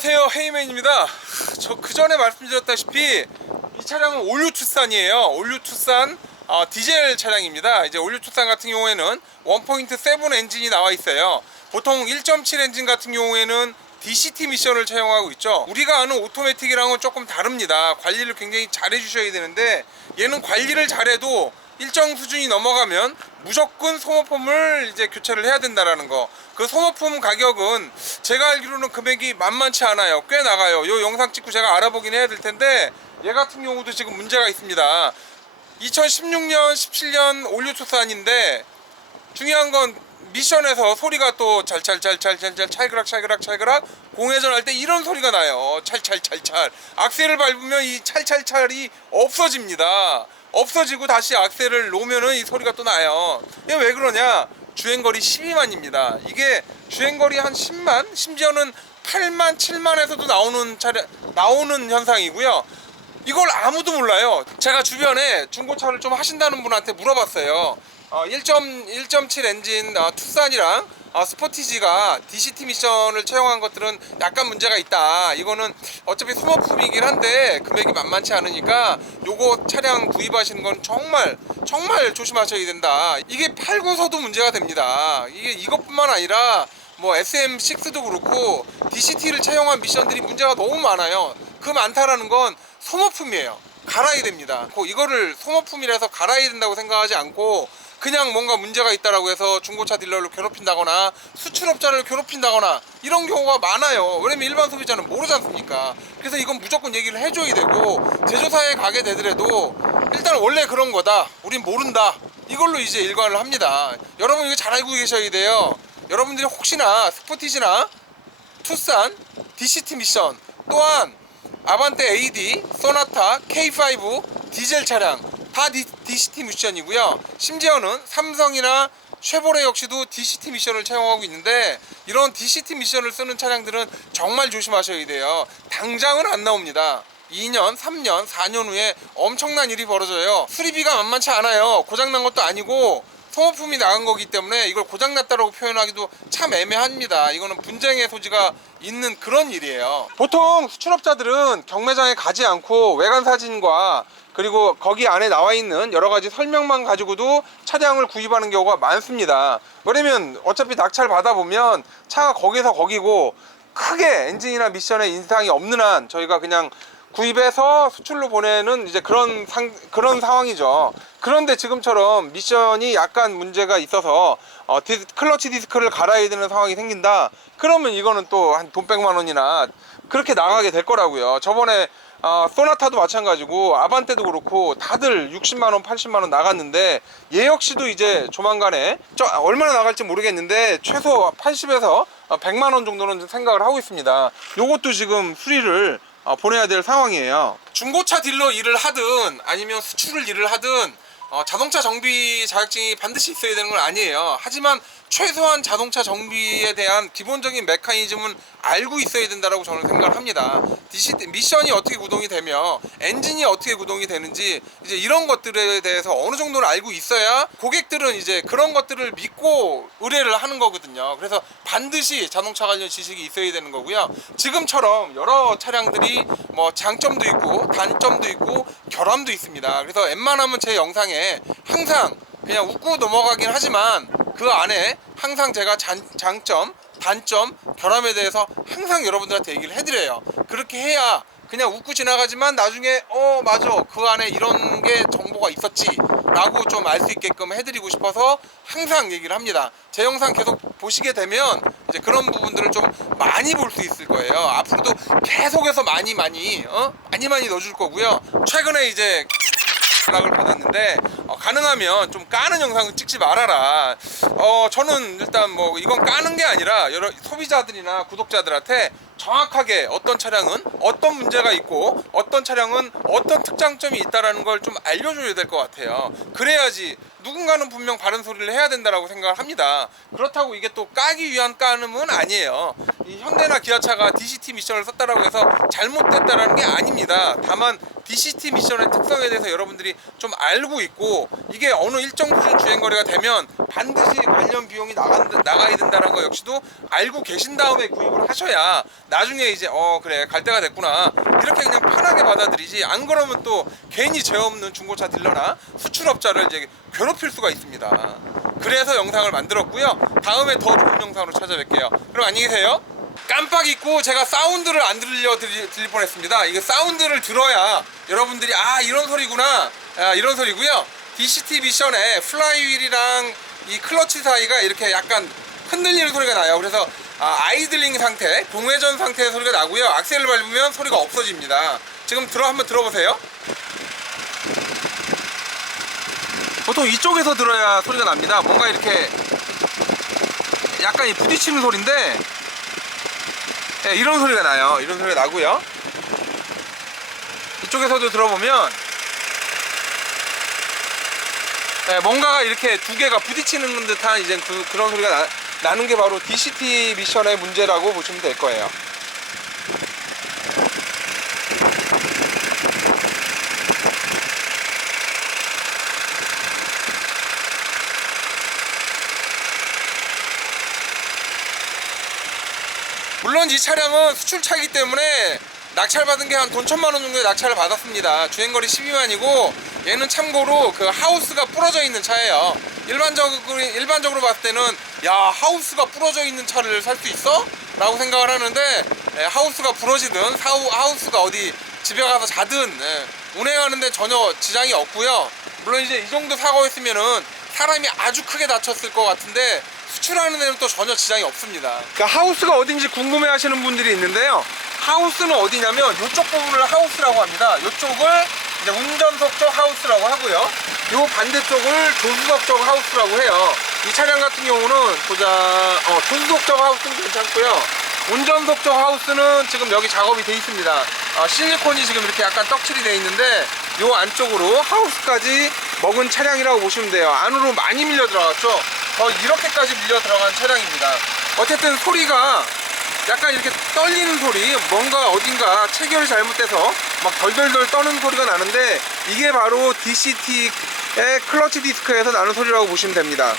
안녕하세요, 헤이맨입니다. 저 그전에 말씀드렸다시피 이 차량은 올류 투싼이에요. 올류 투싼 디젤 차량입니다. 이제 올류 투싼 같은 경우에는 1.7 엔진이 나와 있어요. 보통 1.7 엔진 같은 경우에는 DCT 미션을 채용하고 있죠. 우리가 아는 오토매틱이랑은 조금 다릅니다. 관리를 굉장히 잘 해주셔야 되는데 얘는 관리를 잘해도 일정 수준이 넘어가면 무조건 소모품을 이제 교체를 해야 된다라는 거. 그 소모품 가격은 제가 알기로는 금액이 만만치 않아요. 꽤 나가요. 요 영상 찍고 제가 알아보긴 해야 될 텐데 얘 같은 경우도 지금 문제가 있습니다. 2016년 17년 올류 투싼인데 중요한 건 미션에서 소리가 또 찰그락 공회전 할 때 이런 소리가 나요. 찰 악셀을 밟으면 이 찰이 없어집니다. 없어지고 다시 악셀을 놓으면은 이 소리가 또 나요. 이게 왜 그러냐? 주행거리 12만입니다. 이게 주행거리 한 10만, 심지어는 8만, 7만에서도 나오는 현상이고요. 이걸 아무도 몰라요. 제가 주변에 중고차를 좀 하신다는 분한테 물어봤어요. 1.7 엔진 투싼이랑 스포티지가 DCT 미션을 채용한 것들은 약간 문제가 있다. 이거는 어차피 소모품이긴 한데 금액이 만만치 않으니까 요거 차량 구입하시는 건 정말 조심하셔야 된다. 이게 팔고서도 문제가 됩니다. 이게 이것뿐만 아니라 뭐 SM6도 그렇고 DCT를 채용한 미션들이 문제가 너무 많아요. 그 많다라는 건 소모품이에요. 갈아야 됩니다. 이거를 소모품이라서 갈아야 된다고 생각하지 않고 그냥 뭔가 문제가 있다라고 해서 중고차 딜러를 괴롭힌다거나 수출업자를 괴롭힌다거나 이런 경우가 많아요. 왜냐면 일반 소비자는 모르지 않습니까? 그래서 이건 무조건 얘기를 해줘야 되고, 제조사에 가게 되더라도 일단 원래 그런 거다, 우린 모른다, 이걸로 이제 일관을 합니다. 여러분 이거 잘 알고 계셔야 돼요. 여러분들이 혹시나 스포티지나 투싼, DCT 미션, 또한 아반떼 AD, 소나타, K5 디젤 차량 다 DCT 미션이고요. 심지어는 삼성이나 쉐보레 역시도 DCT 미션을 채용하고 있는데, 이런 DCT 미션을 쓰는 차량들은 정말 조심하셔야 돼요. 당장은 안 나옵니다. 2년, 3년, 4년 후에 엄청난 일이 벌어져요. 수리비가 만만치 않아요. 고장난 것도 아니고 소모품이 나간 거기 때문에 이걸 고장났다라고 표현하기도 참 애매합니다. 이거는 분쟁의 소지가 있는 그런 일이에요. 보통 수출업자들은 경매장에 가지 않고 외관 사진과 그리고 거기 안에 나와 있는 여러 가지 설명만 가지고도 차량을 구입하는 경우가 많습니다. 왜냐면 어차피 낙찰 받아보면 차가 거기서 거기고 크게 엔진이나 미션에 인상이 없는 한 저희가 그냥 구입해서 수출로 보내는 이제 그런 상황이죠. 그런데 지금처럼 미션이 약간 문제가 있어서 클러치 디스크를 갈아야 되는 상황이 생긴다. 그러면 이거는 또 한 돈 100만 원이나 그렇게 나가게 될 거라고요. 저번에 소나타도 마찬가지고 아반떼도 그렇고 다들 60만 원, 80만 원 나갔는데 얘 역시도 이제 조만간에 얼마나 나갈지 모르겠는데 최소 80에서 100만 원 정도는 생각을 하고 있습니다. 요것도 지금 수리를 보내야 될 상황이에요. 중고차 딜러 일을 하든 아니면 수출을 일을 하든 자동차 정비 자격증이 반드시 있어야 되는 건 아니에요. 하지만 최소한 자동차 정비에 대한 기본적인 메커니즘은 알고 있어야 된다고 저는 생각을 합니다. 미션이 어떻게 구동이 되며 엔진이 어떻게 구동이 되는지 이제 이런 것들에 대해서 어느 정도는 알고 있어야 고객들은 이제 그런 것들을 믿고 의뢰를 하는 거거든요. 그래서 반드시 자동차 관련 지식이 있어야 되는 거고요. 지금처럼 여러 차량들이 뭐 장점도 있고 단점도 있고 결함도 있습니다. 그래서 웬만하면 제 영상에 항상 그냥 웃고 넘어가긴 하지만 그 안에 항상 제가 장점, 단점, 결함에 대해서 항상 여러분들한테 얘기를 해드려요. 그렇게 해야 그냥 웃고 지나가지만 나중에 맞아, 그 안에 이런 게 정보가 있었지 라고 좀 알 수 있게끔 해드리고 싶어서 항상 얘기를 합니다. 제 영상 계속 보시게 되면 이제 그런 부분들을 좀 많이 볼 수 있을 거예요. 앞으로도 계속해서 많이 넣어줄 거고요. 최근에 이제 연락을 받았는데 가능하면 좀 까는 영상은 찍지 말아라. 저는 일단 뭐 이건 까는 게 아니라 여러 소비자들이나 구독자들한테 정확하게 어떤 차량은 어떤 문제가 있고 어떤 차량은 어떤 특장점이 있다라는 걸 좀 알려줘야 될 것 같아요. 그래야지 누군가는 분명 바른 소리를 해야 된다라고 생각을 합니다. 그렇다고 이게 또 까기 위한 까는 아니에요. 이 현대나 기아차가 DCT 미션을 썼다라고 해서 잘못됐다라는 게 아닙니다. 다만 DCT 미션의 특성에 대해서 여러분들이 좀 알고 있고, 이게 어느 일정 수준 주행거리가 되면 반드시 관련 비용이 나가야 된다는 거 역시도 알고 계신 다음에 구입을 하셔야 나중에 이제 그래 갈 때가 됐구나 이렇게 그냥 편하게 받아들이지, 안 그러면 또 괜히 죄 없는 중고차 딜러나 수출업자를 이제 괴롭힐 수가 있습니다. 그래서 영상을 만들었고요. 다음에 더 좋은 영상으로 찾아뵐게요. 그럼 안녕히 계세요. 깜빡 잊고 제가 사운드를 안 들릴 뻔했습니다. 이거 사운드를 들어야 여러분들이 이런 소리구나, 이런 소리고요. DCT 미션의 플라이휠이랑 이 클러치 사이가 이렇게 약간 흔들리는 소리가 나요. 그래서 아이들링 상태, 공회전 상태의 소리가 나고요. 악셀을 밟으면 소리가 없어집니다. 지금 한번 들어보세요. 보통 이쪽에서 들어야 소리가 납니다. 뭔가 이렇게 약간 부딪히는 소리인데, 네, 이런 소리가 나요. 이런 소리가 나고요. 이쪽에서도 들어보면 네, 뭔가가 이렇게 두 개가 부딪히는 듯한 이제 그런 소리가 나는 게 바로 DCT 미션의 문제라고 보시면 될 거예요. 물론 이 차량은 수출차이기 때문에 낙찰받은 게 한 돈 1,000만 원 정도의 낙찰을 받았습니다. 주행거리 12만이고 얘는 참고로 그 하우스가 부러져 있는 차예요. 일반적으로 봤을 때는 야, 하우스가 부러져 있는 차를 살 수 있어? 라고 생각을 하는데, 하우스가 부러지든 하우스가 어디 집에 가서 자든 운행하는데 전혀 지장이 없고요. 물론 이제 이 정도 사고였으면은 사람이 아주 크게 다쳤을 것 같은데 수출하는 데는 또 전혀 지장이 없습니다. 그러니까 하우스가 어딘지 궁금해 하시는 분들이 있는데요. 하우스는 어디냐면 이쪽 부분을 하우스라고 합니다. 이쪽을 이제 운전석 쪽 하우스라고 하고요. 이 반대쪽을 조수석 쪽 하우스라고 해요. 이 차량 같은 경우는 조수석 쪽 하우스는 괜찮고요. 운전석 쪽 하우스는 지금 여기 작업이 돼 있습니다. 실리콘이 지금 이렇게 약간 떡칠이 돼 있는데 이 안쪽으로 하우스까지 먹은 차량이라고 보시면 돼요. 안으로 많이 밀려 들어갔죠. 이렇게까지 밀려 들어간 차량입니다. 어쨌든 소리가 약간 이렇게 떨리는 소리, 뭔가 어딘가 체결이 잘못돼서 막 덜덜덜 떠는 소리가 나는데 이게 바로 DCT의 클러치 디스크에서 나는 소리라고 보시면 됩니다.